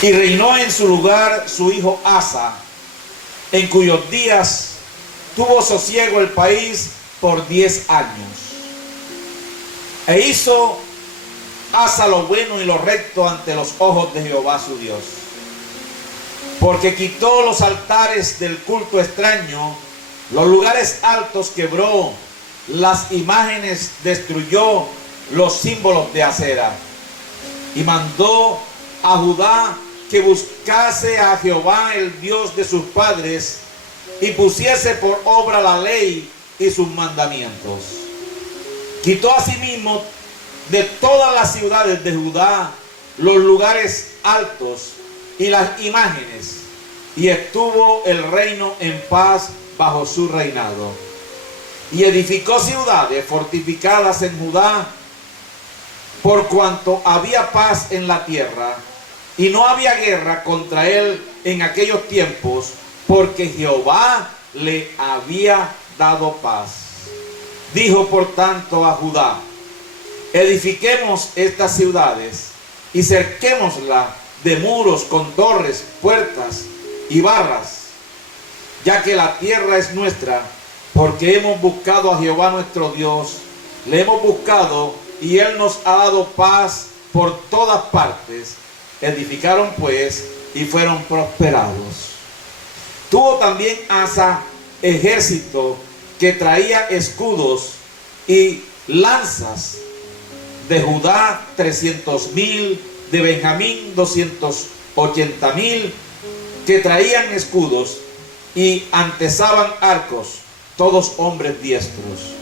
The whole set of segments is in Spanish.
Y reinó en su lugar su hijo Asa, en cuyos días tuvo sosiego el país por 10 años. E hizo Asa lo bueno y lo recto ante los ojos de Jehová su Dios, porque quitó los altares del culto extraño, los lugares altos quebró, las imágenes destruyó, los símbolos de acera, y mandó a Judá que buscase a Jehová, el Dios de sus padres, y pusiese por obra la ley y sus mandamientos. Quitó asimismo de todas las ciudades de Judá los lugares altos y las imágenes, y estuvo el reino en paz bajo su reinado. Y edificó ciudades fortificadas en Judá, por cuanto había paz en la tierra, y no había guerra contra él en aquellos tiempos, porque Jehová le había dado paz. Dijo por tanto a Judá: edifiquemos estas ciudades y cerquémosla de muros con torres, puertas y barras, ya que la tierra es nuestra, porque hemos buscado a Jehová nuestro Dios, le hemos buscado y él nos ha dado paz por todas partes. Edificaron pues y fueron prosperados. Tuvo también Asa ejército que traía escudos y lanzas, de Judá 300,000, de Benjamín 280,000, que traían escudos y antesaban arcos, todos hombres diestros.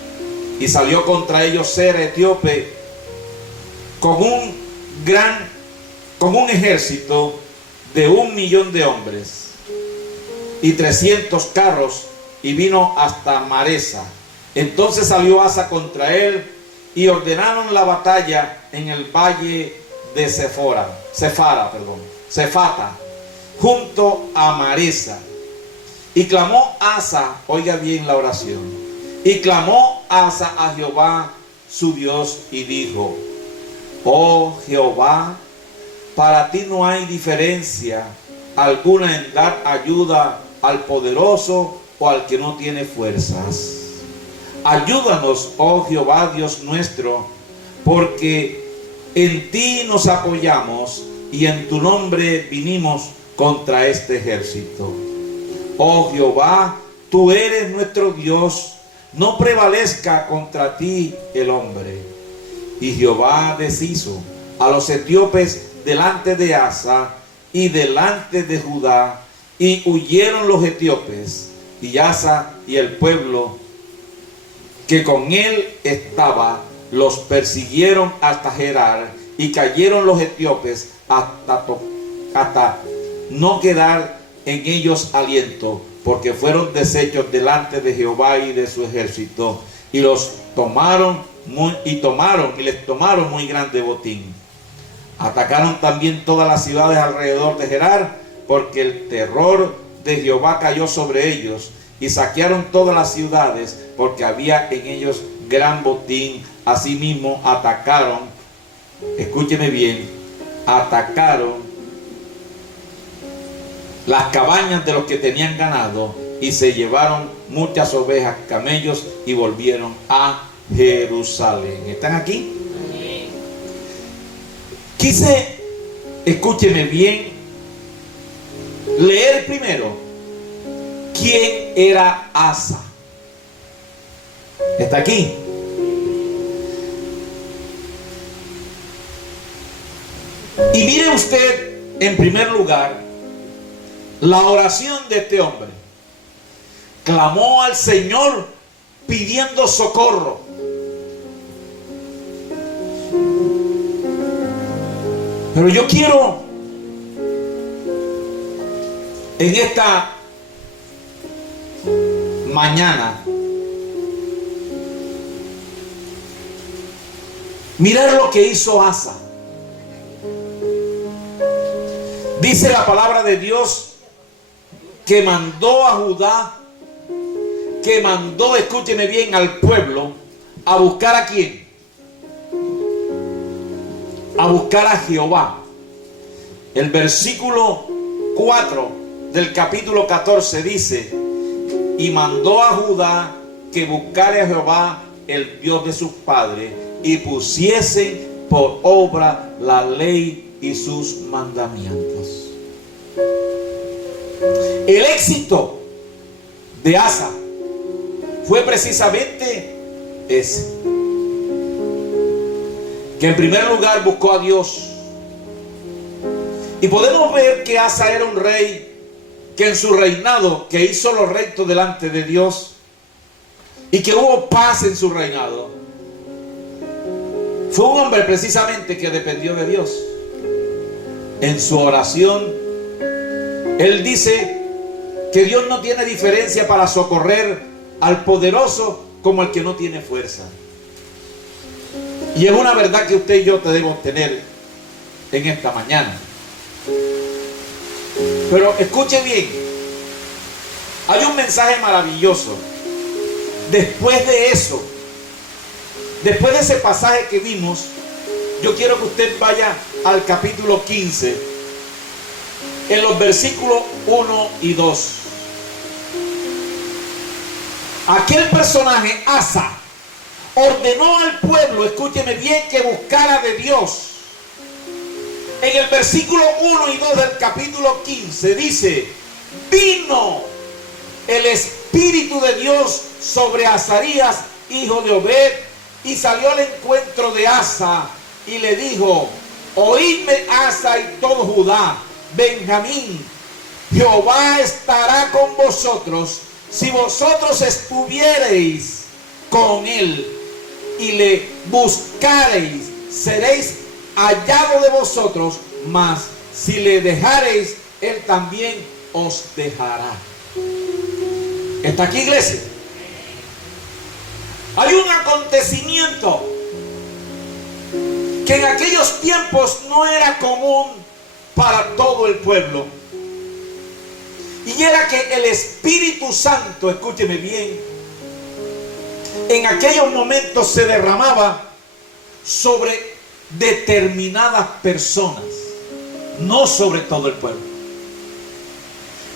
Y salió contra ellos Sera etíope con un ejército de 1,000,000 de hombres y 300 carros, y vino hasta Maresa. Entonces salió Asa contra él, y ordenaron la batalla en el valle de Cefata, junto a Maresa. Y clamó Asa, oiga bien la oración, y clamó Asa a Jehová su Dios, y dijo: oh Jehová, para ti no hay diferencia alguna en dar ayuda al poderoso o al que no tiene fuerzas. Ayúdanos, oh Jehová Dios nuestro, porque en ti nos apoyamos y en tu nombre vinimos contra este ejército. Oh Jehová, tú eres nuestro Dios, no prevalezca contra ti el hombre. Y Jehová deshizo a los etíopes delante de Asa y delante de Judá, y huyeron los etíopes, y Asa y el pueblo que con él estaba los persiguieron hasta Gerar, y cayeron los etíopes hasta no quedar en ellos aliento, porque fueron deshechos delante de Jehová y de su ejército, y les tomaron muy grande botín. Atacaron también todas las ciudades alrededor de Gerar, porque el terror de Jehová cayó sobre ellos, y saquearon todas las ciudades, porque había en ellos gran botín. Asimismo atacaron, escúcheme bien, atacaron las cabañas de los que tenían ganado, y se llevaron muchas ovejas, camellos, y volvieron a Jerusalén. ¿Están aquí? Sí. Quise, escúcheme bien, leer primero quién era Asa. ¿Está aquí? Y mire usted, en primer lugar, la oración de este hombre. Clamó al Señor pidiendo socorro. Pero yo quiero en esta mañana mirar lo que hizo Asa. Dice la palabra de Dios que mandó a Judá, que mandó, escúcheme bien, al pueblo a buscar ¿a quién? A buscar a Jehová. El versículo 4 del capítulo 14 dice: y mandó a Judá que buscara a Jehová, el Dios de sus padres, y pusiesen por obra la ley y sus mandamientos. El éxito de Asa fue precisamente ese, que en primer lugar buscó a Dios. Y podemos ver que Asa era un rey que en su reinado, que hizo lo recto delante de Dios, y que hubo paz en su reinado. Fue un hombre precisamente que dependió de Dios. En su oración, él dice que Dios no tiene diferencia para socorrer al poderoso como al que no tiene fuerza. Y es una verdad que usted y yo debemos tener en esta mañana. Pero escuche bien, hay un mensaje maravilloso. Después de eso, después de ese pasaje que vimos, yo quiero que usted vaya al capítulo 15, en los versículos 1 y 2. Aquel personaje, Asa, ordenó al pueblo, escúcheme bien, que buscara de Dios. En el versículo 1 y 2 del capítulo 15 dice: vino el Espíritu de Dios sobre Azarías, hijo de Obed, y salió al encuentro de Asa y le dijo: oídme, Asa y todo Judá, Benjamín, Jehová estará con vosotros si vosotros estuviereis con él y le buscareis, seréis hallado de vosotros, mas si le dejareis, él también os dejará. ¿Está aquí, iglesia? Hay un acontecimiento que en aquellos tiempos no era común para todo el pueblo, y era que el Espíritu Santo, escúcheme bien, en aquellos momentos se derramaba sobre determinadas personas, no sobre todo el pueblo.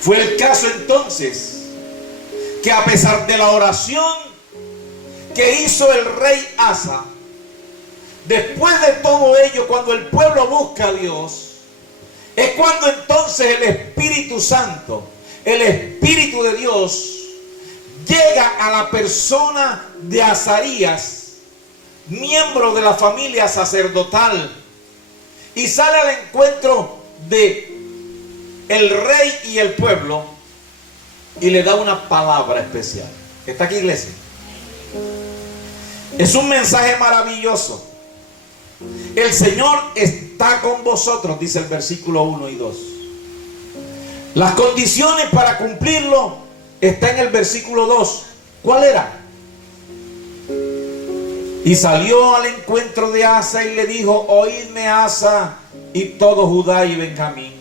Fue el caso entonces que, a pesar de la oración que hizo el rey Asa, después de todo ello, cuando el pueblo busca a Dios, es cuando entonces el Espíritu Santo, el Espíritu de Dios, llega a la persona de Azarías, miembro de la familia sacerdotal, y sale al encuentro de el rey y el pueblo y le da una palabra especial. ¿Está aquí, iglesia? Es un mensaje maravilloso. El Señor está con vosotros, dice el versículo 1 y 2. Las condiciones para cumplirlo está en el versículo 2. ¿Cuál era? Y salió al encuentro de Asa y le dijo: oídme, Asa y todo Judá y Benjamín,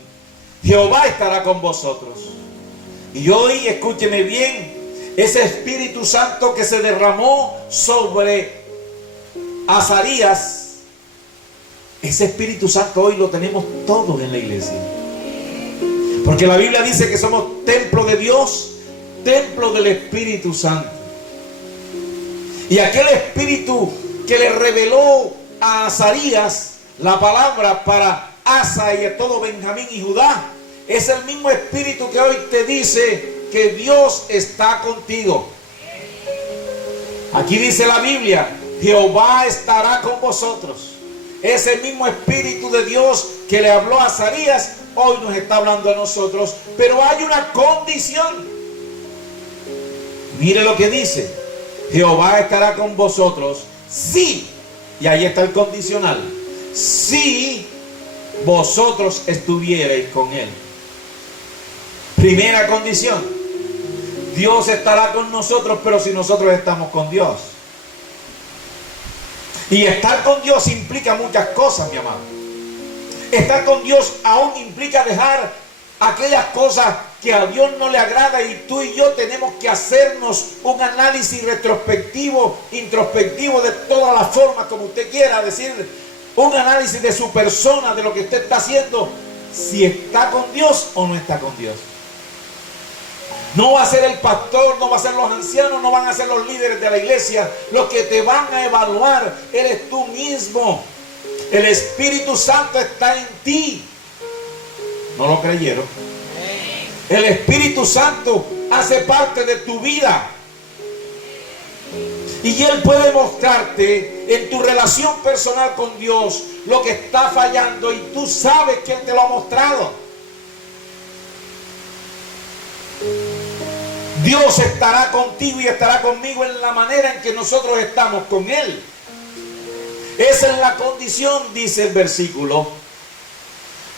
Jehová estará con vosotros. Y hoy, escúcheme bien, ese Espíritu Santo que se derramó sobre Azarías, ese Espíritu Santo hoy lo tenemos todos en la iglesia. Porque la Biblia dice que somos templo de Dios, templo del Espíritu Santo. Y aquel Espíritu que le reveló a Azarías la palabra para Asa y a todo Benjamín y Judá, es el mismo Espíritu que hoy te dice que Dios está contigo. Aquí dice la Biblia: Jehová estará con vosotros. Ese mismo Espíritu de Dios que le habló a Azarías, hoy nos está hablando a nosotros. Pero hay una condición. Mire lo que dice: Jehová estará con vosotros si, y ahí está el condicional, si vosotros estuvierais con él. Primera condición: Dios estará con nosotros, pero si nosotros estamos con Dios. Y estar con Dios implica muchas cosas, mi amado. Estar con Dios aún implica dejar aquellas cosas que a Dios no le agrada, y tú y yo tenemos que hacernos un análisis retrospectivo, introspectivo, de todas las formas, como usted quiera decir, un análisis de su persona, de lo que usted está haciendo, si está con Dios o no está con Dios. No va a ser el pastor, no va a ser los ancianos, no van a ser los líderes de la iglesia. Los que te van a evaluar eres tú mismo. El Espíritu Santo está en ti. ¿No lo creyeron? El Espíritu Santo hace parte de tu vida. Y Él puede mostrarte en tu relación personal con Dios lo que está fallando, y tú sabes que Él te lo ha mostrado. Dios estará contigo y estará conmigo en la manera en que nosotros estamos con Él. Esa es la condición, dice el versículo.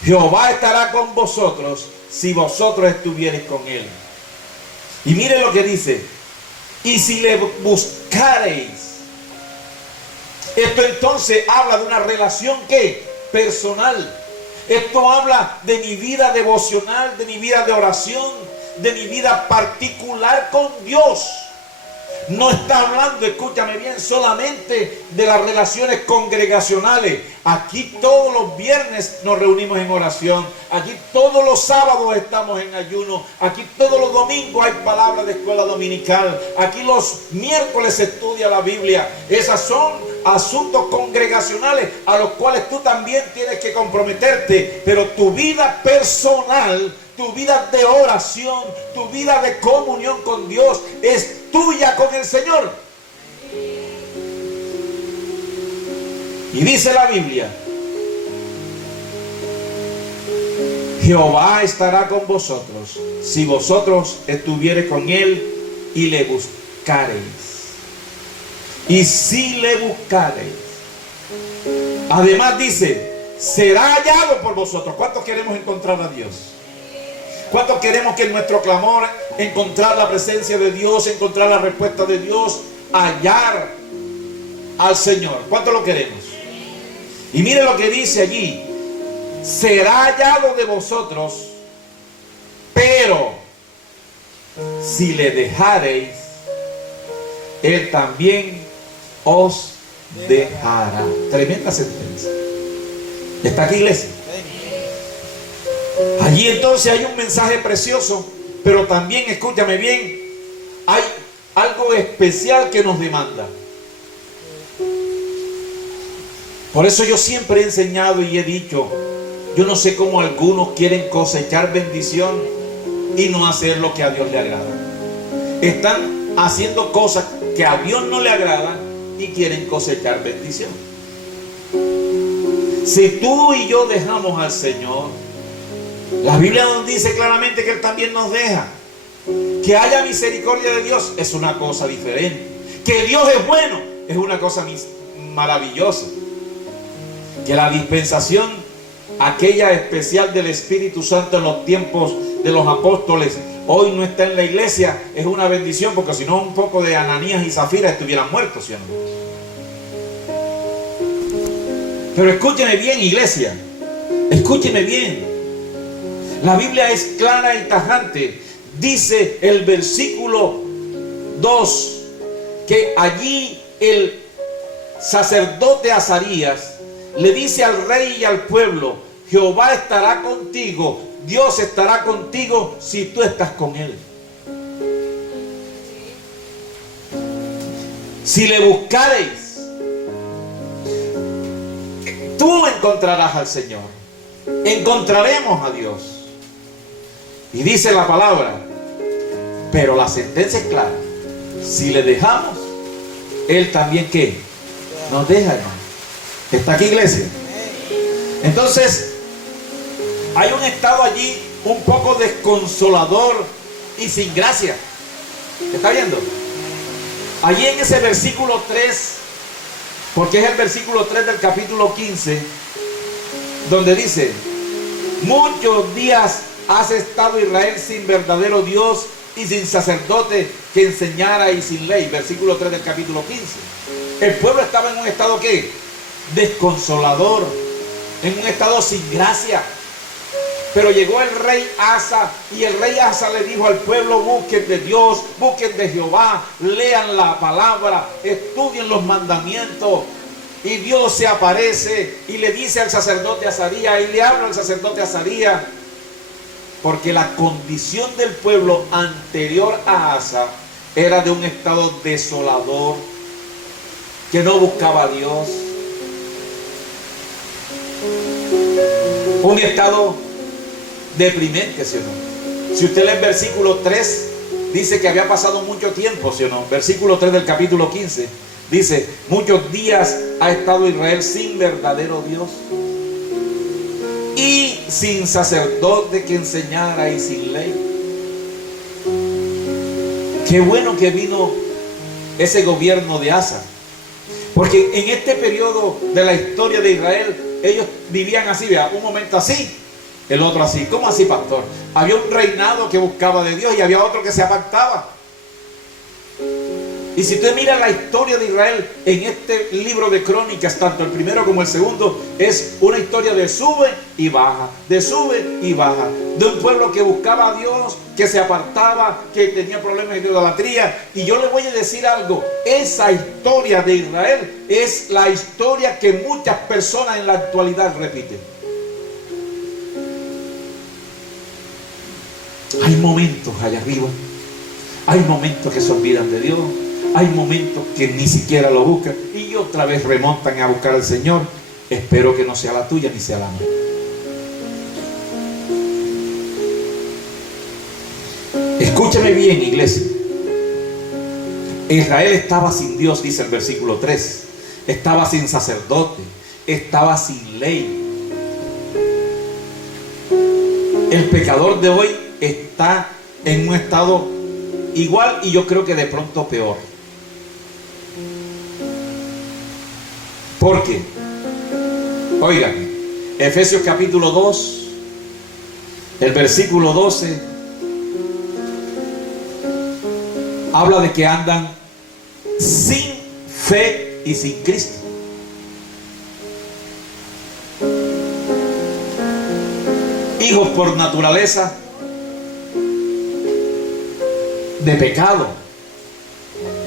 Jehová estará con vosotros si vosotros estuviereis con Él. Y mire lo que dice: y si le buscareis. Esto entonces habla de una relación que personal. Esto habla de mi vida devocional, de mi vida de oración, de mi vida particular con Dios. No está hablando, escúchame bien, solamente de las relaciones congregacionales. Aquí todos los viernes nos reunimos en oración. Aquí todos los sábados estamos en ayuno. Aquí todos los domingos hay palabra de escuela dominical. Aquí los miércoles se estudia la Biblia. Esas son asuntos congregacionales a los cuales tú también tienes que comprometerte. Pero tu vida personal, tu vida de oración, tu vida de comunión con Dios es tuya con el Señor. Y dice la Biblia: Jehová estará con vosotros si vosotros estuviereis con Él y le buscareis. Y si le buscareis. Además dice: será hallado por vosotros. ¿Cuántos queremos encontrar a Dios? ¿Cuántos queremos que en nuestro clamor encontrar la presencia de Dios, encontrar la respuesta de Dios, hallar al Señor? ¿Cuántos lo queremos? Y mire lo que dice allí: será hallado de vosotros, pero si le dejareis, Él también os dejará. Tremenda sentencia. ¿Está aquí, iglesia? Allí entonces hay un mensaje precioso, pero también, escúchame bien, hay algo especial que nos demanda. Por eso yo siempre he enseñado y he dicho: yo no sé cómo algunos quieren cosechar bendición y no hacer lo que a Dios le agrada. Están haciendo cosas que a Dios no le agradan y quieren cosechar bendición. Si tú y yo dejamos al Señor, la Biblia nos dice claramente que Él también nos deja. Que haya misericordia de Dios es una cosa diferente. Que Dios es bueno es una cosa maravillosa. Que la dispensación, aquella especial del Espíritu Santo en los tiempos de los apóstoles, hoy no está en la iglesia, es una bendición, porque si no, un poco de Ananías y Zafira estuvieran muertos, ¿sí o no? Pero escúcheme bien, iglesia, escúcheme bien. La Biblia es clara y tajante. Dice el versículo 2 que allí el sacerdote Azarías le dice al rey y al pueblo: Jehová estará contigo, Dios estará contigo si tú estás con Él. Si le buscareis, tú encontrarás al Señor, encontraremos a Dios. Y dice la palabra, pero la sentencia es clara: si le dejamos, Él también, ¿qué? Nos deja, hermano. ¿Está aquí, iglesia? Entonces, hay un estado allí un poco desconsolador y sin gracia. ¿Está viendo? Allí en ese versículo 3, porque es el versículo 3 del capítulo 15, donde dice: muchos días has estado Israel sin verdadero Dios y sin sacerdote que enseñara y sin ley. Versículo 3 del capítulo 15. El pueblo estaba en un estado, ¿qué? Desconsolador, en un estado sin gracia. Pero llegó el rey Asa, y el rey Asa le dijo al pueblo: busquen de Dios, busquen de Jehová, lean la palabra, estudien los mandamientos. y Dios se aparece y le dice al sacerdote Azarías, y le habla al sacerdote Azarías, porque la condición del pueblo anterior a Asa era de un estado desolador, que no buscaba a Dios, un estado deprimente, ¿sí o no? Si usted lee el versículo 3, dice que había pasado mucho tiempo, ¿sí o no? Versículo 3 del capítulo 15 dice: muchos días ha estado Israel sin verdadero Dios y sin sacerdote que enseñara y sin ley. Qué bueno que vino ese gobierno de Asa, porque en este periodo de la historia de Israel ellos vivían así, vea, un momento así, el otro así. ¿Cómo así, pastor? Había un reinado que buscaba de Dios y había otro que se apartaba. Y si usted mira la historia de Israel en este libro de Crónicas, tanto el primero como el segundo, es una historia de sube y baja, de sube y baja, de un pueblo que buscaba a Dios, que se apartaba, que tenía problemas de idolatría. Y yo le voy a decir algo: esa historia de Israel es la historia que muchas personas en la actualidad repiten. Hay momentos allá arriba, hay momentos que se olvidan de Dios, hay momentos que ni siquiera lo buscan y otra vez remontan a buscar al Señor. Espero que no sea la tuya ni sea la mía. Escúchame bien, iglesia. Israel estaba sin Dios, dice el versículo 3. Estaba sin sacerdote, estaba sin ley. El pecador de hoy está en un estado igual, y yo creo que de pronto peor. ¿Por qué? Oigan, Efesios capítulo 2, el versículo 12, habla de que andan sin fe y sin Cristo. Hijos por naturaleza de pecado,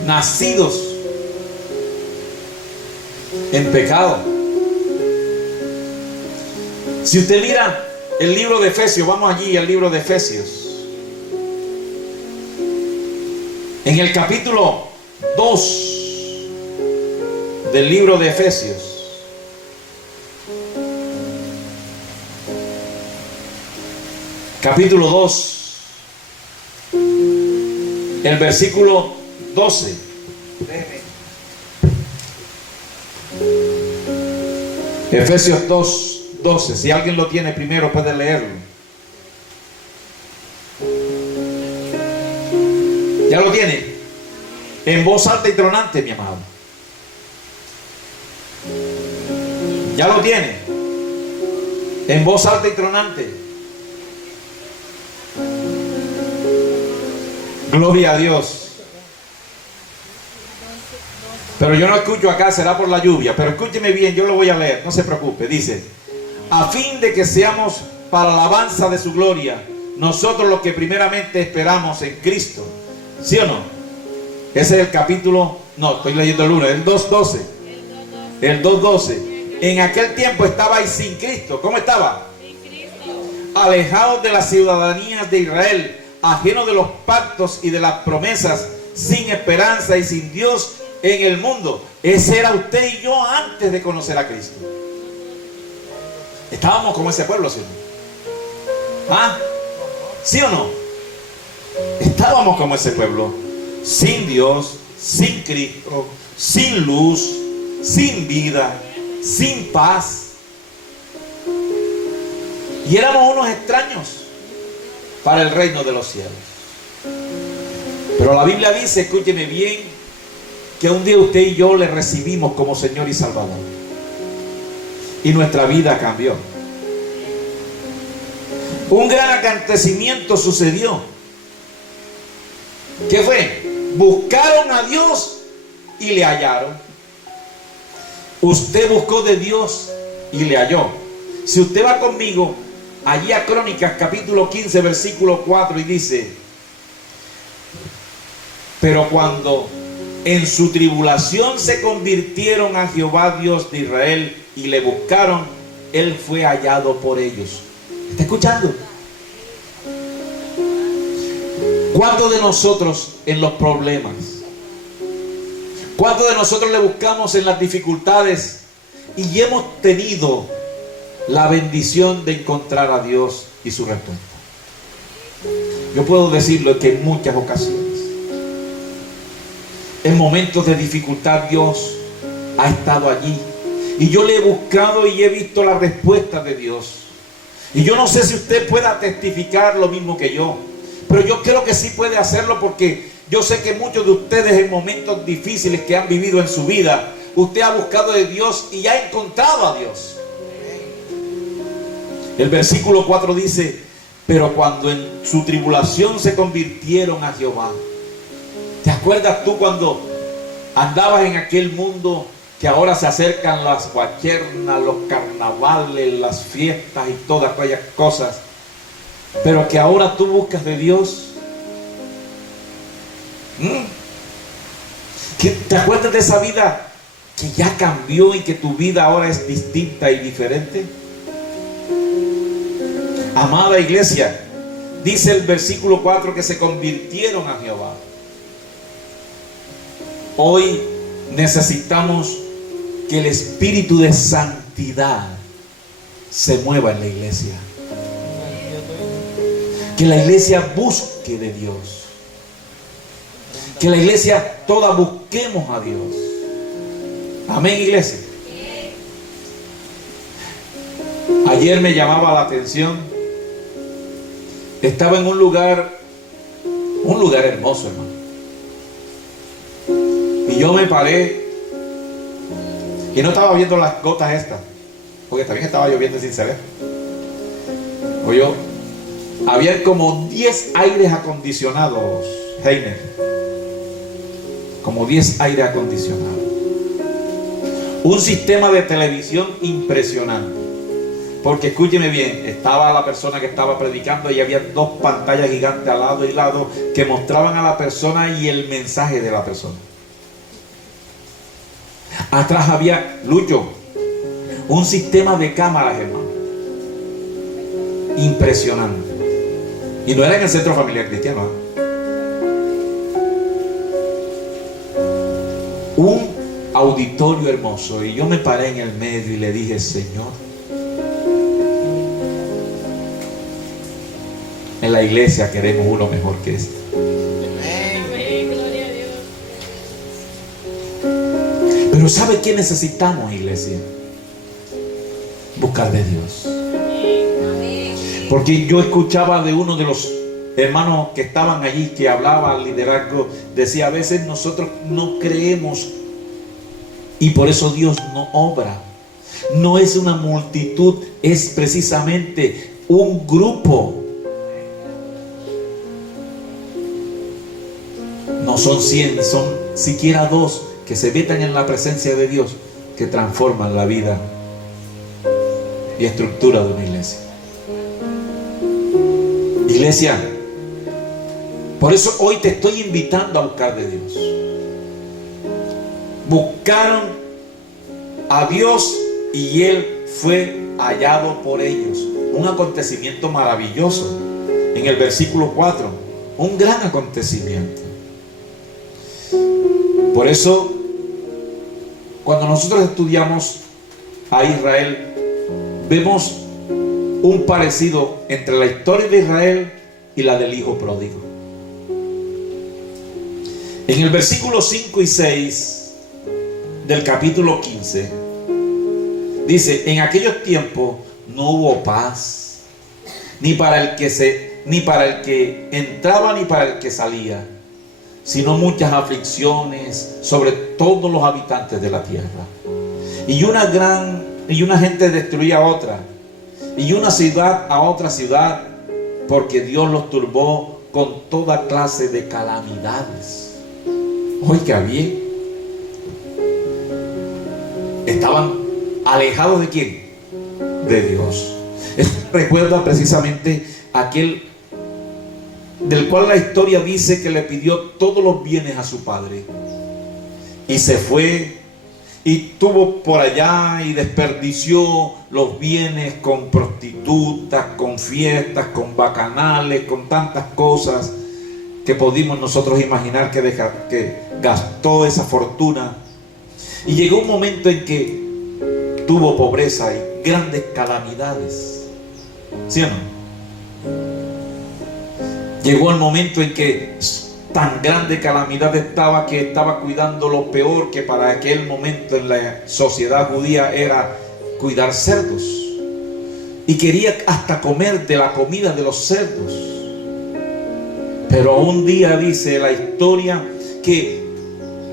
nacidos en pecado. Si usted mira el libro de Efesios, vamos allí al libro de Efesios, en el capítulo 2 del libro de Efesios, capítulo 2, el versículo 12. Efesios 2, 12. Si alguien lo tiene primero puede leerlo. ¿Ya lo tiene? En voz alta y tronante, mi amado. ¿Ya lo tiene? En voz alta y tronante. Gloria a Dios. Pero yo no escucho acá, será por la lluvia. Pero escúcheme bien, yo lo voy a leer, no se preocupe. Dice: a fin de que seamos para la alabanza de su gloria, nosotros los que primeramente esperamos en Cristo. ¿Sí o no? Ese es el capítulo, no, estoy leyendo el 1, el 2.12. El 2.12. En aquel tiempo estabais sin Cristo. ¿Cómo estaba? Sin Cristo. Alejados de las ciudadanías de Israel, ajenos de los pactos y de las promesas, sin esperanza y sin Dios en el mundo. Ese era usted y yo antes de conocer a Cristo. Estábamos como ese pueblo, ¿sí o no? ¿Ah? ¿Sí o no? Estábamos como ese pueblo, sin Dios, sin Cristo, sin luz, sin vida, sin paz. Y éramos unos extraños para el reino de los cielos. Pero la Biblia dice, escúcheme bien, que un día usted y yo le recibimos como Señor y Salvador. Y nuestra vida cambió. Un gran acontecimiento sucedió. ¿Qué fue? Buscaron a Dios y le hallaron. Usted buscó de Dios y le halló. Si usted va conmigo allí a Crónicas capítulo 15 versículo 4, y dice: pero cuando en su tribulación se convirtieron a Jehová Dios de Israel y le buscaron, Él fue hallado por ellos. ¿Está escuchando? ¿Cuántos de nosotros en los problemas? ¿Cuántos de nosotros le buscamos en las dificultades y hemos tenido la bendición de encontrar a Dios y su respuesta? Yo puedo decirlo que en muchas ocasiones, en momentos de dificultad, Dios ha estado allí y yo le he buscado y he visto la respuesta de Dios. Y yo no sé si usted pueda testificar lo mismo que yo, pero yo creo que sí puede hacerlo, porque yo sé que muchos de ustedes en momentos difíciles que han vivido en su vida, usted ha buscado de Dios y ha encontrado a Dios. El versículo 4 dice: pero cuando en su tribulación se convirtieron a Jehová. ¿Te acuerdas tú cuando andabas en aquel mundo que ahora se acercan las guachernas, los carnavales, las fiestas y todas aquellas cosas, pero que ahora tú buscas de Dios? ¿Te acuerdas de esa vida que ya cambió y que tu vida ahora es distinta y diferente? Amada iglesia, dice el versículo 4 que se convirtieron a Jehová. Hoy necesitamos que el espíritu de santidad se mueva en la iglesia. Que la iglesia busque de Dios. Que la iglesia toda busquemos a Dios. Amén, iglesia. Ayer me llamaba la atención. Estaba en un lugar hermoso, hermano. Y yo me paré y no estaba viendo las gotas estas, porque también estaba lloviendo sin saber. Había como 10 aires acondicionados, Heiner. Como 10 aires acondicionados. Un sistema de televisión impresionante. Porque escúcheme bien, estaba la persona que estaba predicando y había 2 pantallas gigantes al lado y lado que mostraban a la persona y el mensaje de la persona. Atrás había, Lucho, un sistema de cámaras, hermano, impresionante. Y no era en el centro familiar cristiano, un auditorio hermoso. Y yo me paré en el medio y le dije: Señor, en la iglesia queremos uno mejor que este. Pero ¿sabe qué necesitamos, iglesia? Buscar de Dios. Porque yo escuchaba de uno de los hermanos que estaban allí, que hablaba al liderazgo, decía: a veces nosotros no creemos y por eso Dios no obra. No es una multitud, es precisamente un grupo. No son 100, son siquiera 2 que se metan en la presencia de Dios, que transforman la vida y estructura de una iglesia. Iglesia, por eso hoy te estoy invitando a buscar de Dios. Buscaron a Dios y Él fue hallado por ellos. Un acontecimiento maravilloso. En el versículo 4, un gran acontecimiento. Por eso, cuando nosotros estudiamos a Israel, vemos un parecido entre la historia de Israel y la del hijo pródigo. En el versículo 5 y 6 del capítulo 15, dice: en aquellos tiempos no hubo paz, ni para el que entraba ni para el que salía, sino muchas aflicciones sobre todos los habitantes de la tierra. Y una gente destruía a otra, y una ciudad a otra ciudad, porque Dios los turbó con toda clase de calamidades. Oiga bien, estaban alejados ¿de quién? De Dios. Esto recuerda precisamente aquel del cual la historia dice que le pidió todos los bienes a su padre. y se fue y tuvo por allá y desperdició los bienes con prostitutas, con fiestas, con bacanales, con tantas cosas que pudimos nosotros imaginar que gastó esa fortuna. Y llegó un momento en que tuvo pobreza y grandes calamidades. ¿Sí o no? Llegó el momento en que tan grande calamidad estaba que estaba cuidando lo peor que para aquel momento en la sociedad judía era cuidar cerdos. Y quería hasta comer de la comida de los cerdos. Pero un día dice la historia que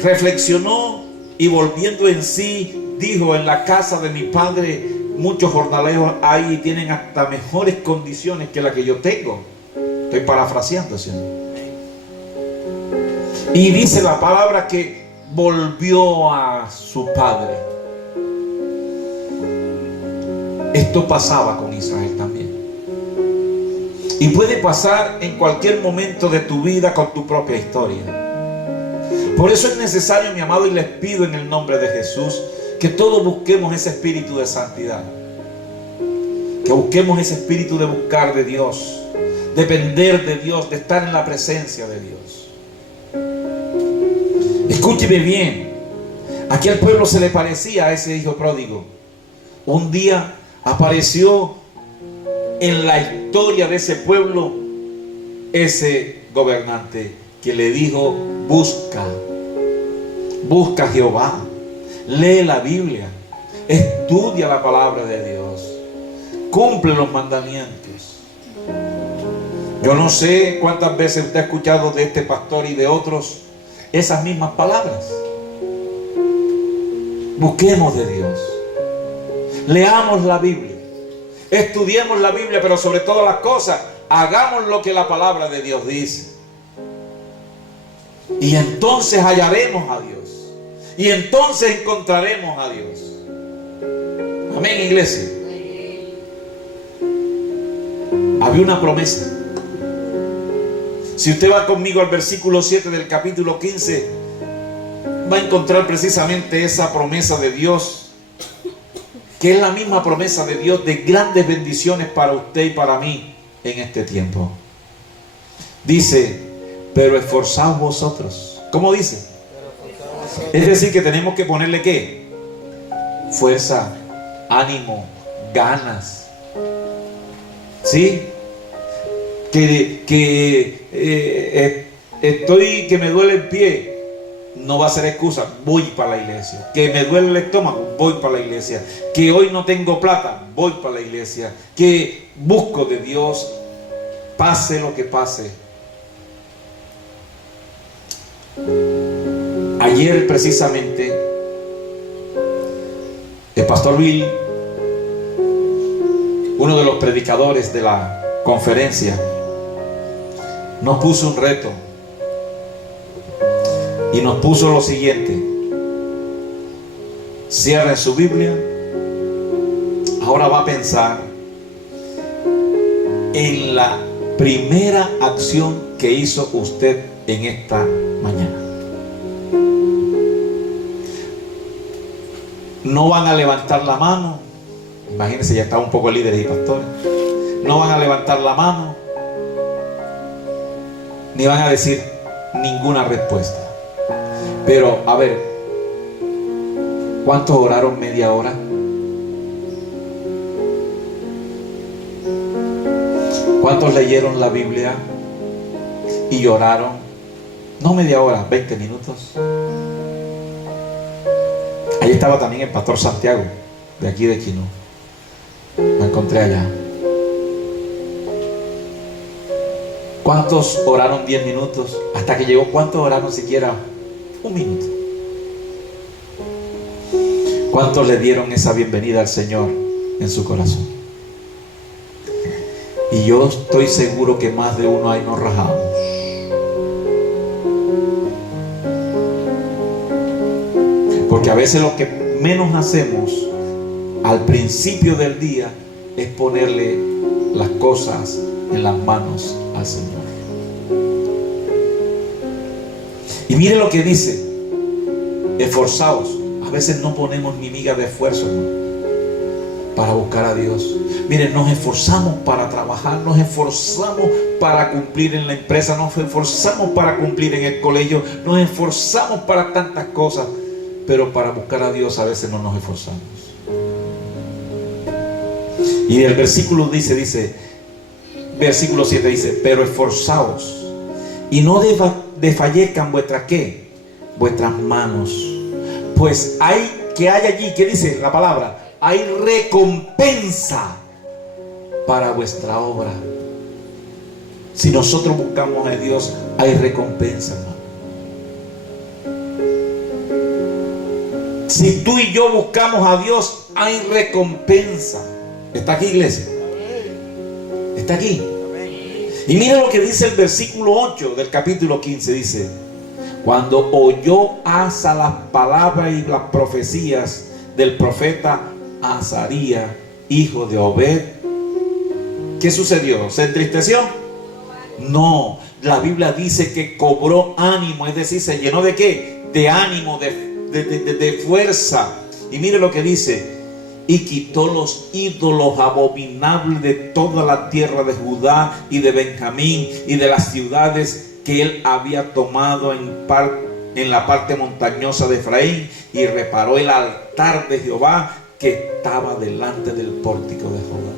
reflexionó y volviendo en sí dijo: en la casa de mi padre muchos jornaleros hay y tienen hasta mejores condiciones que la que yo tengo. Estoy parafraseando, ¿sí? Y dice la palabra que volvió a su padre. Esto pasaba con Israel también. Y puede pasar en cualquier momento de tu vida con tu propia historia. Por eso es necesario, mi amado, y les pido en el nombre de Jesús, que todos busquemos ese espíritu de santidad. Que busquemos ese espíritu de buscar de Dios, depender de Dios, de estar en la presencia de Dios. Escúcheme bien. Aquí al pueblo se le parecía a ese hijo pródigo. Un día apareció en la historia de ese pueblo ese gobernante que le dijo: busca a Jehová, lee la Biblia, estudia la palabra de Dios, cumple los mandamientos. Yo no sé cuántas veces usted ha escuchado de este pastor y de otros esas mismas palabras. Busquemos de Dios, leamos la Biblia, estudiemos la Biblia, pero sobre todas las cosas hagamos lo que la palabra de Dios dice. Y entonces hallaremos a Dios, y entonces encontraremos a Dios. Amén, iglesia. Había una promesa. Si usted va conmigo al versículo 7 del capítulo 15, va a encontrar precisamente esa promesa de Dios, que es la misma promesa de Dios de grandes bendiciones para usted y para mí en este tiempo. Dice: pero esforzaos vosotros. ¿Cómo dice? Es decir, que tenemos que ponerle ¿qué? Fuerza, ánimo, ganas. ¿Sí? Estoy que me duele el pie, no va a ser excusa, voy para la iglesia. Que me duele el estómago, voy para la iglesia. Que hoy no tengo plata, voy para la iglesia. Que busco de Dios, pase lo que pase. Ayer precisamente el pastor Bill, uno de los predicadores de la conferencia, nos puso un reto y nos puso lo siguiente: cierren su Biblia, ahora va a pensar en la primera acción que hizo usted en esta mañana. No van a levantar la mano, imagínense, ya están un poco líderes y pastores. No van a levantar la mano, ni van a decir ninguna respuesta. Pero, a ver, ¿cuántos oraron media hora? ¿Cuántos leyeron la Biblia y oraron? No media hora, 20 minutos. Ahí estaba también el pastor Santiago, de aquí de Quino. Lo encontré allá. ¿Cuántos oraron 10 minutos? Hasta que llegó, ¿cuántos oraron siquiera un minuto? ¿Cuántos le dieron esa bienvenida al Señor en su corazón? Y yo estoy seguro que más de uno ahí nos rajamos. Porque a veces lo que menos hacemos al principio del día es ponerle las cosas en las manos al Señor. Y mire lo que dice Esforzaos. A veces no ponemos ni miga de esfuerzo, hermano, para buscar a Dios. Miren, nos esforzamos para trabajar, nos esforzamos para cumplir en la empresa, nos esforzamos para cumplir en el colegio, nos esforzamos para tantas cosas, pero para buscar a Dios a veces no nos esforzamos. Y el versículo versículo 7 dice: pero esforzaos y no desfallezcan vuestras ¿qué? Vuestras manos, pues hay allí, ¿qué dice la palabra? Hay recompensa para vuestra obra. Si nosotros buscamos a Dios, hay recompensa, hermano. Si tú y yo buscamos a Dios, hay recompensa. ¿Está aquí, iglesia? ¿Está aquí? Y mira lo que dice el versículo 8 del capítulo 15. Dice: cuando oyó Asa las palabras y las profecías del profeta Azarías, hijo de Obed, ¿qué sucedió? ¿Se entristeció? No, la Biblia dice que cobró ánimo, es decir, se llenó ¿de qué? De ánimo, de fuerza. Y mire lo que dice: y quitó los ídolos abominables de toda la tierra de Judá y de Benjamín y de las ciudades que él había tomado en la parte montañosa de Efraín, y reparó el altar de Jehová que estaba delante del pórtico de Jehová.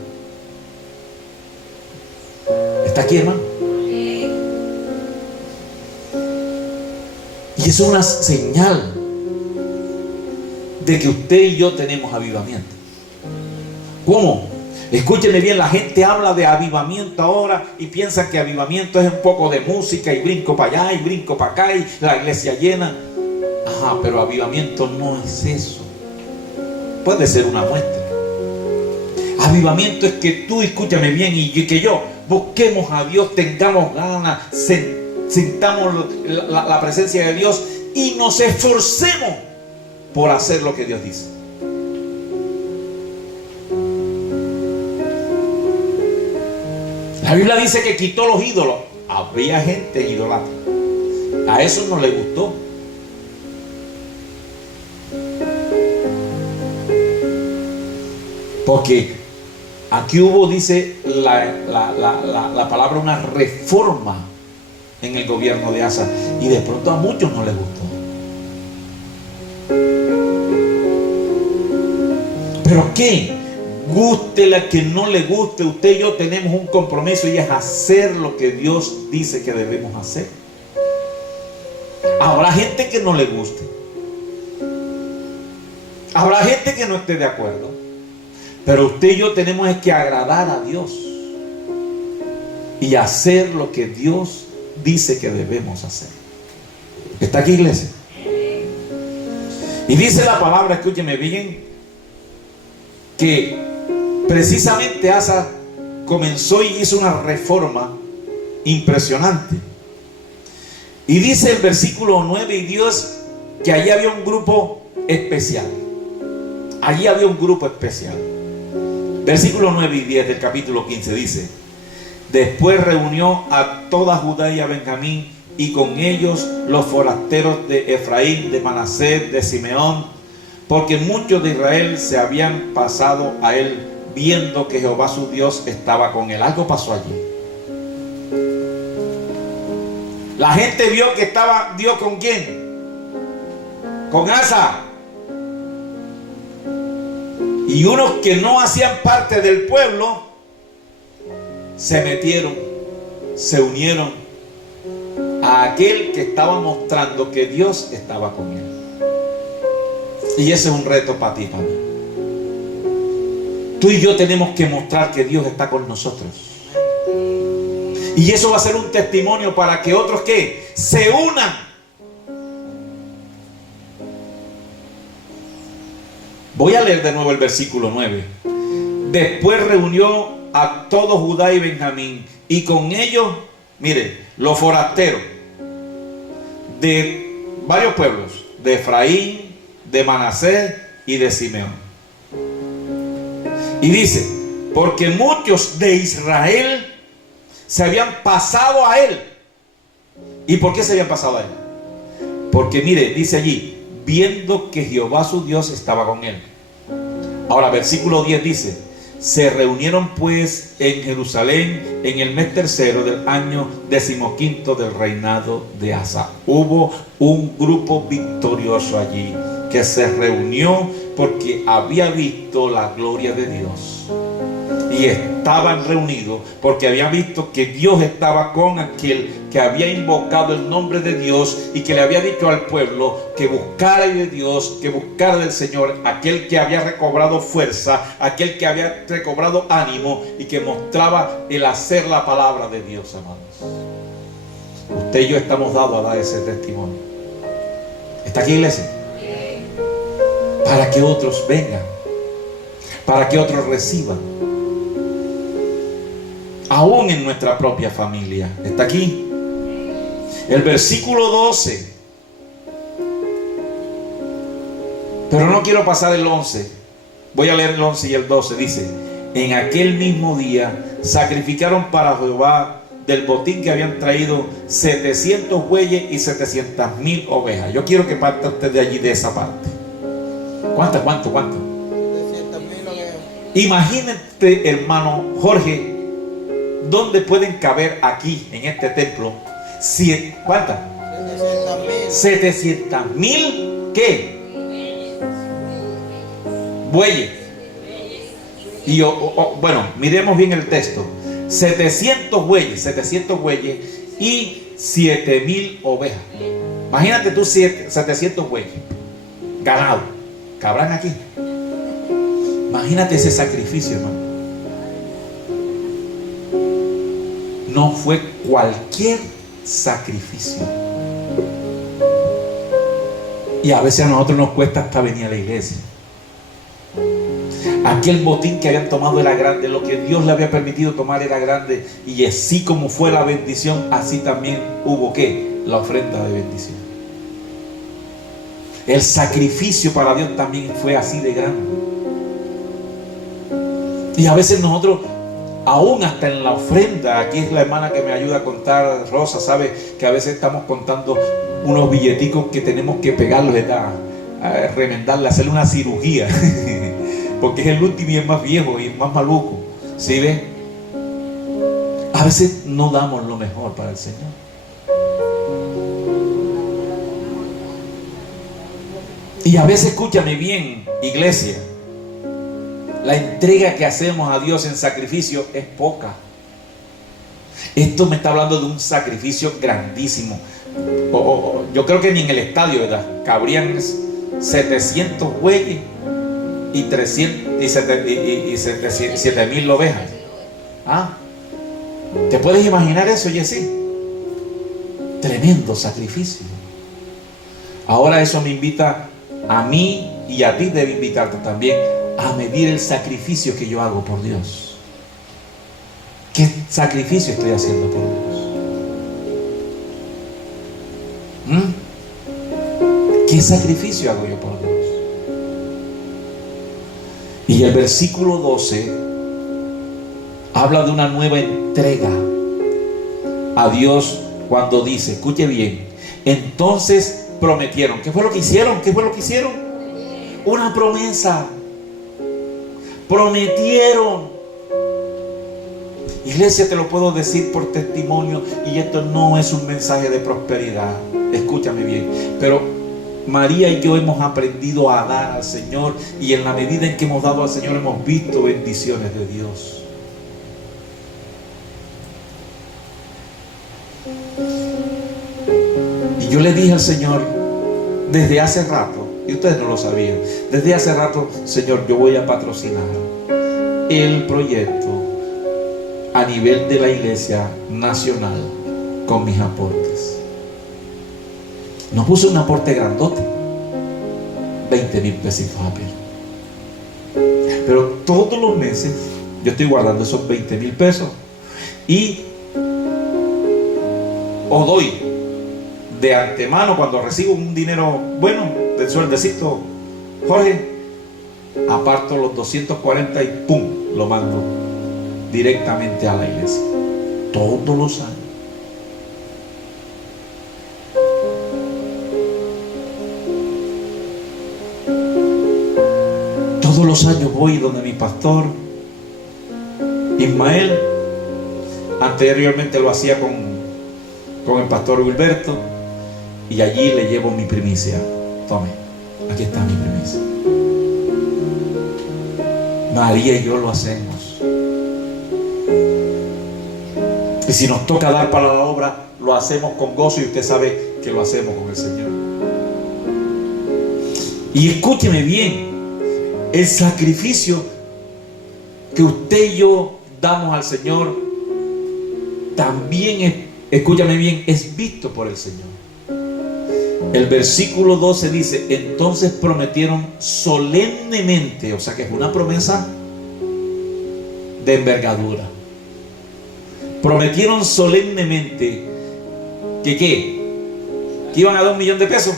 ¿Está aquí, hermano? Y es una señal de que usted y yo tenemos avivamiento. ¿Cómo? Escúcheme bien, la gente habla de avivamiento ahora y piensa que avivamiento es un poco de música y brinco para allá y brinco para acá y la iglesia llena. Ajá, pero avivamiento no es eso. Puede ser una muestra. Avivamiento es que tú, escúchame bien, y que yo busquemos a Dios, tengamos ganas, sintamos la presencia de Dios y nos esforcemos por hacer lo que Dios dice. La Biblia dice que quitó los ídolos. Había gente idolatra. A eso no le gustó. Porque aquí hubo, dice la palabra, una reforma en el gobierno de Asa. Y de pronto a muchos no les gustó. ¿Pero qué? Gústele, que no le guste, usted y yo tenemos un compromiso, y es hacer lo que Dios dice que debemos hacer. Habrá gente que no le guste, habrá gente que no esté de acuerdo, pero usted y yo tenemos que agradar a Dios y hacer lo que Dios dice que debemos hacer. ¿Está aquí, iglesia? Y dice la palabra, escúcheme bien, que precisamente Asa comenzó y hizo una reforma impresionante. Y dice el versículo 9: y Dios, que allí había un grupo especial. Allí había un grupo especial. Versículo 9 y 10 del capítulo 15 dice: después reunió a toda Judá y a Benjamín, y con ellos los forasteros de Efraín, de Manasés, de Simeón, porque muchos de Israel se habían pasado a él, viendo que Jehová su Dios estaba con él. Algo pasó allí. La gente vio que estaba Dios con quién, con Asa. Y unos que no hacían parte del pueblo se metieron, se unieron a aquel que estaba mostrando que Dios estaba con él. Y ese es un reto para ti, para mí. Tú y yo tenemos que mostrar que Dios está con nosotros. Y eso va a ser un testimonio para que otros que se unan. Voy a leer de nuevo el versículo 9. Después reunió a todo Judá y Benjamín, y con ellos, mire, los forasteros de varios pueblos, de Efraín, de Manasés y de Simeón. Y dice: porque muchos de Israel se habían pasado a él. ¿Y por qué se habían pasado a él? Porque mire, dice allí, viendo que Jehová su Dios estaba con él. Ahora, versículo 10 dice: se reunieron pues en Jerusalén en el mes tercero del año 15 del reinado de Asa. Hubo un grupo victorioso allí que se reunió porque había visto la gloria de Dios. Y estaban reunidos porque habían visto que Dios estaba con aquel que había invocado el nombre de Dios y que le había dicho al pueblo que buscara de Dios, que buscara del Señor, aquel que había recobrado fuerza, aquel que había recobrado ánimo y que mostraba el hacer la palabra de Dios, amados. Usted y yo estamos dados a dar ese testimonio. ¿Está aquí, iglesia? Para que otros vengan, para que otros reciban. Aún en nuestra propia familia. ¿Está aquí? El versículo 12. Pero no quiero pasar el 11. Voy a leer el 11 y el 12. Dice: en aquel mismo día sacrificaron para Jehová del botín que habían traído 700 bueyes y 700,000 ovejas. Yo quiero que parta usted de allí, de esa parte. ¿Cuánto? 700,000 ovejas. Imagínate, hermano Jorge, ¿dónde pueden caber aquí en este templo? ¿Cuántas? 700,000. ¿Qué? Bueyes. Y bueno, miremos bien el texto. 700 bueyes y 7,000 ovejas. Imagínate tú 700 bueyes. Ganado. ¿Cabrán aquí? Imagínate ese sacrificio, hermano. No fue cualquier sacrificio. Y a veces a nosotros nos cuesta hasta venir a la iglesia. Aquel botín que habían tomado era grande, lo que Dios le había permitido tomar era grande, y así como fue la bendición, así también hubo ¿qué? La ofrenda de bendición. El sacrificio para Dios también fue así de grande. Y a veces nosotros, aún hasta en la ofrenda, aquí es la hermana que me ayuda a contar, Rosa, sabe que a veces estamos contando unos billeticos que tenemos que pegarlos, a remendarle, hacerle una cirugía, porque es el último y el más viejo y el más maluco. ¿Sí ve? A veces no damos lo mejor para el Señor. Y a veces, escúchame bien, iglesia, la entrega que hacemos a Dios en sacrificio es poca. Esto me está hablando de un sacrificio grandísimo. Yo creo que ni en el estadio, ¿verdad?, cabrían 700 bueyes y 7,000 ovejas. ¿Ah? ¿Te puedes imaginar eso, Jessy? Tremendo sacrificio. Ahora eso me invita a mí, y a ti debe invitarte también a medir el sacrificio que yo hago por Dios. ¿Qué sacrificio estoy haciendo por Dios? ¿Qué sacrificio hago yo por Dios? Y el versículo 12 habla de una nueva entrega a Dios cuando dice, escuche bien, entonces prometieron. ¿Qué fue lo que hicieron? ¿Qué fue lo que hicieron? Una promesa. Prometieron. Iglesia, te lo puedo decir por testimonio, y esto no es un mensaje de prosperidad. Escúchame bien. Pero María y yo hemos aprendido a dar al Señor, y en la medida en que hemos dado al Señor hemos visto bendiciones de Dios. Y yo le dije al Señor desde hace rato, y ustedes no lo sabían, desde hace rato, Señor, yo voy a patrocinar el proyecto a nivel de la iglesia nacional con mis aportes. Nos puso un aporte grandote, 20,000 pesitos apenas. Pero todos los meses yo estoy guardando esos 20,000 pesos y os doy de antemano, cuando recibo un dinero bueno del sueldecito, Jorge, aparto los 240 y pum, lo mando directamente a la iglesia todos los años. los años voy donde mi pastor Ismael. Anteriormente lo hacía con el pastor Wilberto, y allí le llevo mi primicia. Tome, aquí está mi primicia. María y yo lo hacemos. Y si nos toca dar para la obra, lo hacemos con gozo, y usted sabe que lo hacemos con el Señor. Y escúcheme bien, el sacrificio que usted y yo damos al Señor también es, escúchame bien, es visto por el Señor. El versículo 12 dice: entonces prometieron solemnemente, o sea que es una promesa de envergadura. Prometieron solemnemente que ¿qué? Que iban a dar $1.000.000 de pesos.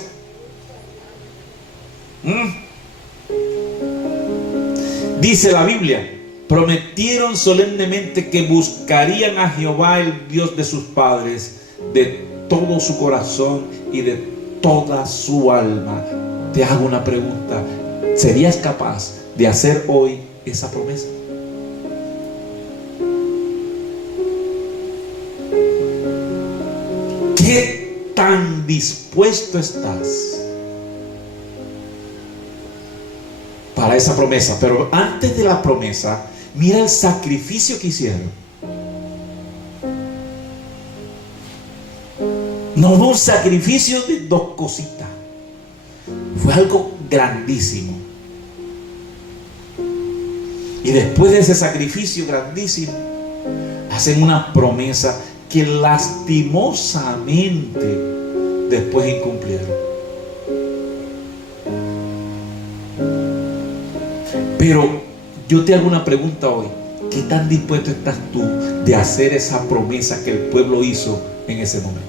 Dice la Biblia, prometieron solemnemente que buscarían a Jehová, el Dios de sus padres, de todo su corazón y de toda su alma. Te hago una pregunta: ¿serías capaz de hacer hoy esa promesa? ¿Qué tan dispuesto estás para esa promesa? Pero antes de la promesa, mira el sacrificio que hicieron. No fue un sacrificio de 2 cositas, fue algo grandísimo. Y después de ese sacrificio grandísimo, hacen una promesa que lastimosamente después incumplieron. Pero yo te hago una pregunta hoy: ¿qué tan dispuesto estás tú de hacer esa promesa que el pueblo hizo en ese momento?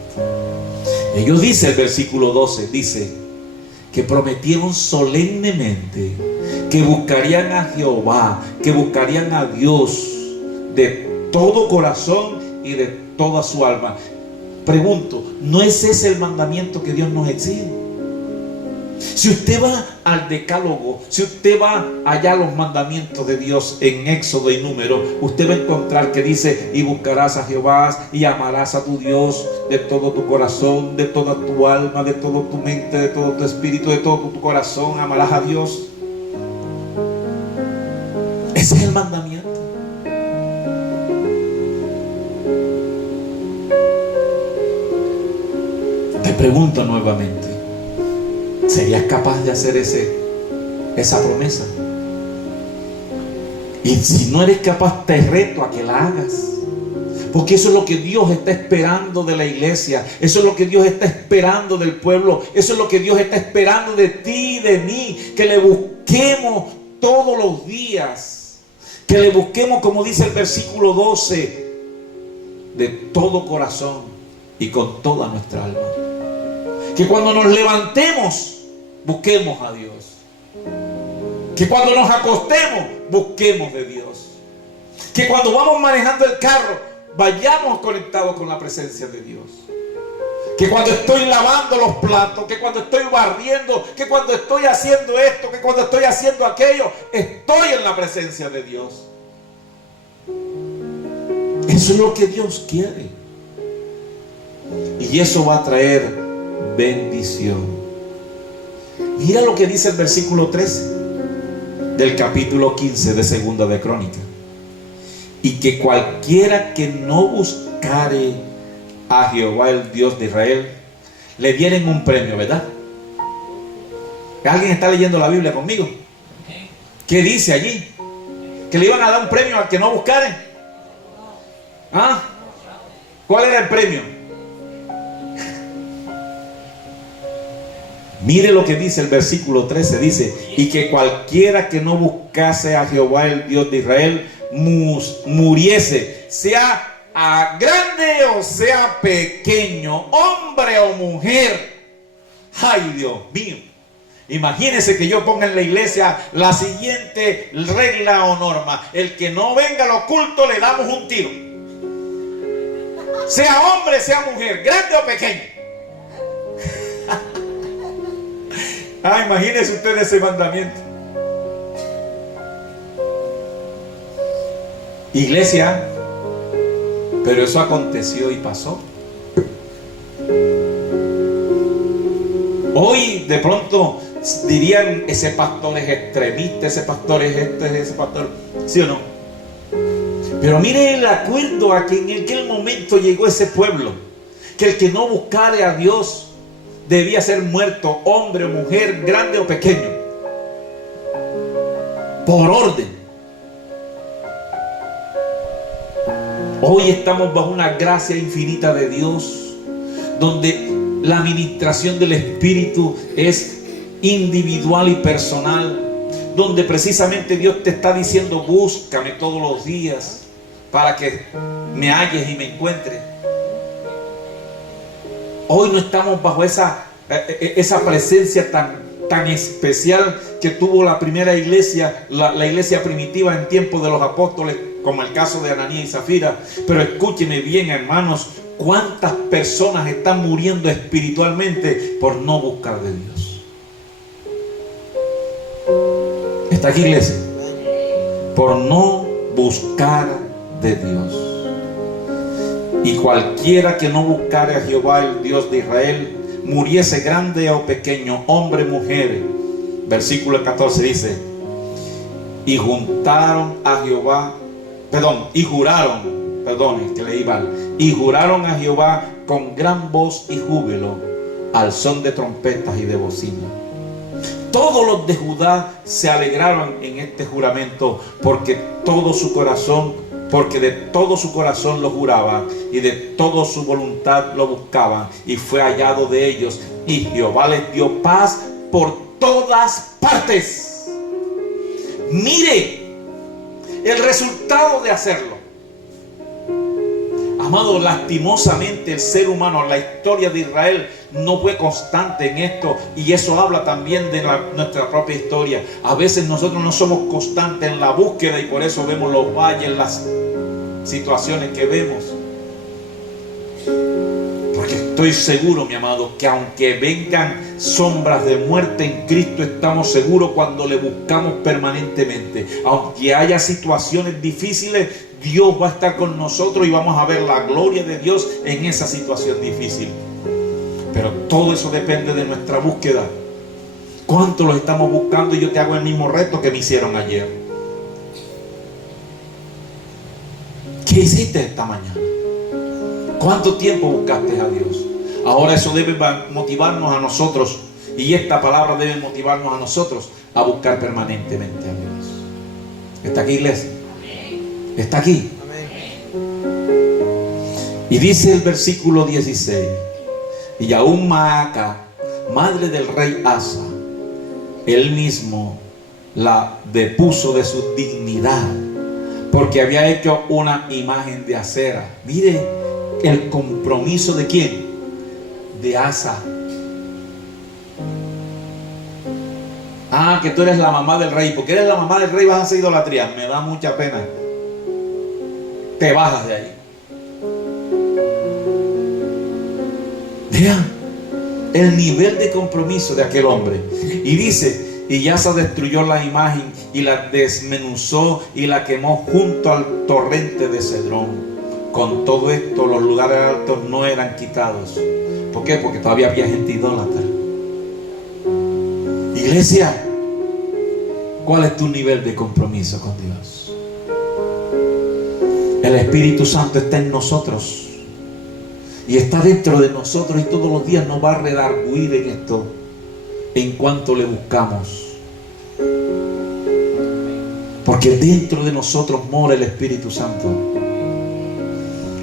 Ellos dicen, el versículo 12 dice que prometieron solemnemente que buscarían a Jehová, que buscarían a Dios de todo corazón y de toda su alma. Pregunto, ¿no es ese el mandamiento que Dios nos exige? Si usted va al Decálogo, si usted va allá a los mandamientos de Dios en Éxodo y Número, usted va a encontrar que dice: y buscarás a Jehová y amarás a tu Dios de todo tu corazón, de toda tu alma, de toda tu mente, de todo tu espíritu, de todo tu corazón, amarás a Dios. Ese es el mandamiento. Te pregunto nuevamente: ¿serías capaz de hacer esa promesa? Y si no eres capaz, te reto a que la hagas. Porque eso es lo que Dios está esperando de la iglesia. Eso es lo que Dios está esperando del pueblo. Eso es lo que Dios está esperando de ti y de mí. Que le busquemos todos los días. Que le busquemos, como dice el versículo 12, de todo corazón y con toda nuestra alma. Que cuando nos levantemos, busquemos a Dios. Que cuando nos acostemos, busquemos de Dios. Que cuando vamos manejando el carro, vayamos conectados con la presencia de Dios. Que cuando estoy lavando los platos, que cuando estoy barriendo, que cuando estoy haciendo esto, que cuando estoy haciendo aquello, estoy en la presencia de Dios. Eso es lo que Dios quiere. Y eso va a traer bendición. Mira lo que dice el versículo 13 del capítulo 15 de Segunda de Crónica: y que cualquiera que no buscare a Jehová, el Dios de Israel, le dieren un premio, ¿verdad? ¿Alguien está leyendo la Biblia conmigo? ¿Qué dice allí? ¿Que le iban a dar un premio al que no buscare? ¿Ah? ¿Cuál era el premio? Mire lo que dice el versículo 13, dice: y que cualquiera que no buscase a Jehová, el Dios de Israel, muriese, sea grande o sea pequeño, hombre o mujer. Ay, Dios mío. Imagínense que yo ponga en la iglesia la siguiente regla o norma: el que no venga al culto le damos un tiro. Sea hombre, sea mujer, grande o pequeño. Imagínense ustedes ese mandamiento. Iglesia, pero eso aconteció y pasó. Hoy de pronto dirían, ese pastor es extremista, ese pastor es ese pastor, ¿sí o no? Pero mire el acuerdo a que en aquel momento llegó ese pueblo, que el que no buscare a Dios debía ser muerto, hombre o mujer, grande o pequeño, por orden. Hoy estamos bajo una gracia infinita de Dios, donde la administración del Espíritu es individual y personal, donde precisamente Dios te está diciendo: búscame todos los días para que me halles y me encuentres. Hoy no estamos bajo esa presencia tan especial que tuvo la primera iglesia, la iglesia primitiva en tiempos de los apóstoles, como el caso de Ananías y Zafira. Pero escúcheme bien, hermanos, cuántas personas están muriendo espiritualmente por no buscar de Dios. ¿Está aquí, iglesia? Por no buscar de Dios. Y cualquiera que no buscare a Jehová, el Dios de Israel, muriese grande o pequeño, hombre, mujer. Versículo 14 dice: y juntaron a Jehová, y juraron a Jehová con gran voz y júbilo, al son de trompetas y de bocina. Todos los de Judá se alegraron en este juramento, porque de todo su corazón lo juraban y de toda su voluntad lo buscaban, y fue hallado de ellos, y Jehová les dio paz por todas partes. Mire el resultado de hacerlo. Amado, lastimosamente el ser humano, la historia de Israel no fue constante en esto, y eso habla también de nuestra propia historia. A veces nosotros no somos constantes en la búsqueda, y por eso vemos los valles, las situaciones que vemos. Porque estoy seguro, mi amado, que aunque vengan sombras de muerte, en Cristo estamos seguros cuando le buscamos permanentemente. Aunque haya situaciones difíciles, Dios va a estar con nosotros y vamos a ver la gloria de Dios en esa situación difícil. Pero todo eso depende de nuestra búsqueda. ¿Cuánto lo estamos buscando? Y yo te hago el mismo reto que me hicieron ayer. ¿Qué hiciste esta mañana? ¿Cuánto tiempo buscaste a Dios? Ahora eso debe motivarnos a nosotros, y esta palabra debe motivarnos a nosotros a buscar permanentemente a Dios. ¿Está aquí, iglesia? ¿Está aquí? Y dice el versículo 16: y aún Maaca, madre del rey Asa, él mismo la depuso de su dignidad, porque había hecho una imagen de acera. Mire el compromiso de ¿quién? De Asa. Que tú eres la mamá del rey. Porque eres la mamá del rey vas a hacer idolatría. Me da mucha pena. Te bajas de ahí. Vean el nivel de compromiso de aquel hombre. Y dice: y Asa destruyó la imagen y la desmenuzó y la quemó junto al torrente de Cedrón. Con todo esto los lugares altos no eran quitados. ¿Por qué? Porque todavía había gente idólatra. Iglesia, ¿cuál es tu nivel de compromiso con Dios? El Espíritu Santo está en nosotros y está dentro de nosotros, y todos los días nos va a redarguir en esto en cuanto le buscamos, porque dentro de nosotros mora el Espíritu Santo.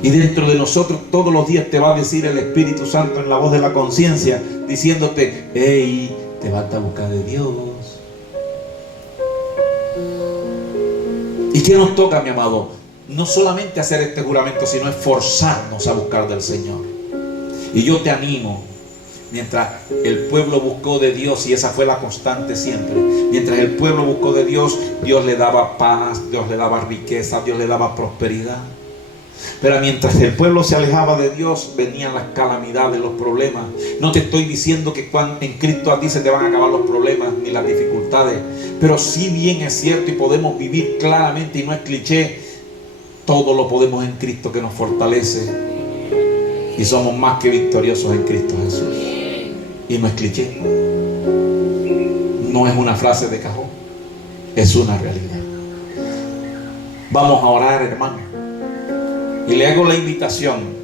Y dentro de nosotros todos los días te va a decir el Espíritu Santo en la voz de la conciencia, diciéndote: hey, te vas a buscar de Dios. ¿Y qué nos toca, mi amado? No solamente hacer este juramento, sino esforzarnos a buscar del Señor. Y yo te animo, mientras el pueblo buscó de Dios, y esa fue la constante siempre, mientras el pueblo buscó de Dios, Dios le daba paz, Dios le daba riqueza, Dios le daba prosperidad. Pero mientras el pueblo se alejaba de Dios, venían las calamidades, los problemas. No te estoy diciendo que en Cristo a ti se te van a acabar los problemas ni las dificultades, pero sí bien es cierto, y podemos vivir claramente, y no es cliché, Todo lo podemos en Cristo que nos fortalece. Y somos más que victoriosos en Cristo Jesús. Y no es cliché. No es una frase de cajón. Es una realidad. Vamos a orar, hermano. Y le hago la invitación